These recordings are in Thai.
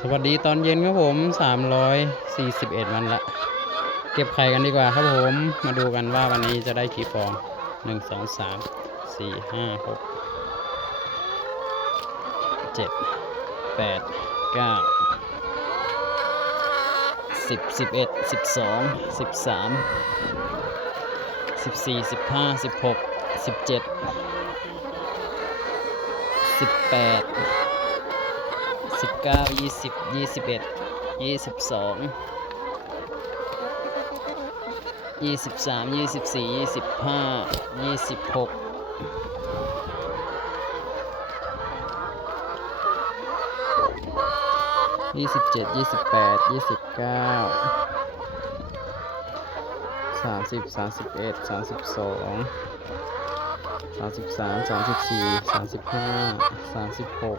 สวัสดีตอนเย็นครับผม 341 วันละ เก็บไข่กันดีกว่าครับผม มาดูกันว่าวันนี้จะได้กี่ฟอง 1 2 3 4 5 6 7 8 9 10 11 12 13 14 15 16 17 18 สิบเก้ายี่สิบยี่สิบเอ็ดยี่สิบสองยี่สิบสามยี่สิบสี่ยี่สิบห้ายี่สิบหกยี่สิบเจ็ดยี่สิบแปดยี่สิบเก้าสามสิบสามสิบเอ็ดสามสิบสองสามสิบสามสามสิบสี่สามสิบห้าสามสิบหก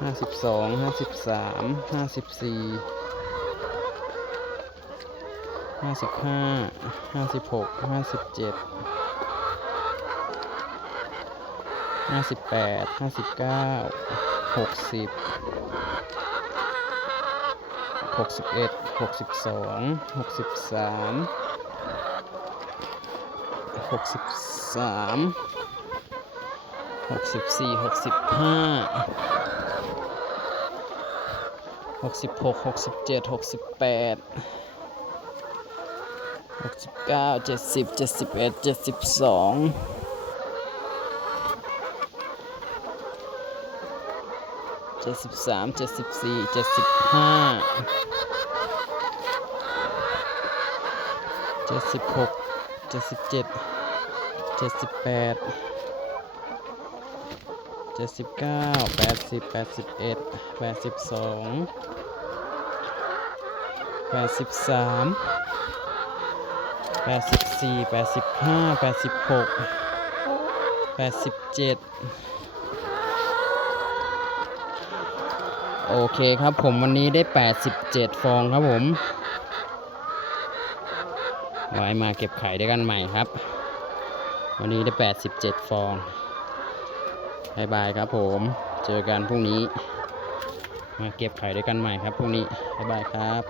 ห้าสิบสองห้าสิบสามห้าสิบสี่ห้าสิบห้าห้าสิบหกห้าสิบเจ็ดห้าสิบแปดห้าสิบเก้าหกสิบหกสิบเอ็ดหกสิบสองหกสิบสามหกสิบสามหกสิบสี่หกสิบห้า หกสิบหกหกสิบเจ็ดหกสิบแปดหกสิบเก้าเจ็ดสิบเจ็ดสิบเอ็ดเจ็ดสิบสองเจ็ดสิบสามเจ็ดสิบสี่เจ็ดสิบห้าเจ็ดสิบหกเจ็ดสิบเจ็ดเจ็ดสิบแปด จ็ดสิบเก้าแปดสิบแปดสิบเอ็ดแปดสิบสองแปดสิบสามแปดสิบสี่แปดสิบห้าแปดสิบหกแปดสิบเจ็ดโอเคครับผมวันนี้ได้แปดสิบเจ็ดฟองครับผมไว้มาเก็บไข่ด้วยกันใหม่ครับ วันนี้ได้แปดสิบเจ็ดฟอง บายบายครับผม เจอกันพรุ่งนี้ มาเก็บไข่ด้วยกันใหม่ครับพรุ่งนี้บายบายครับ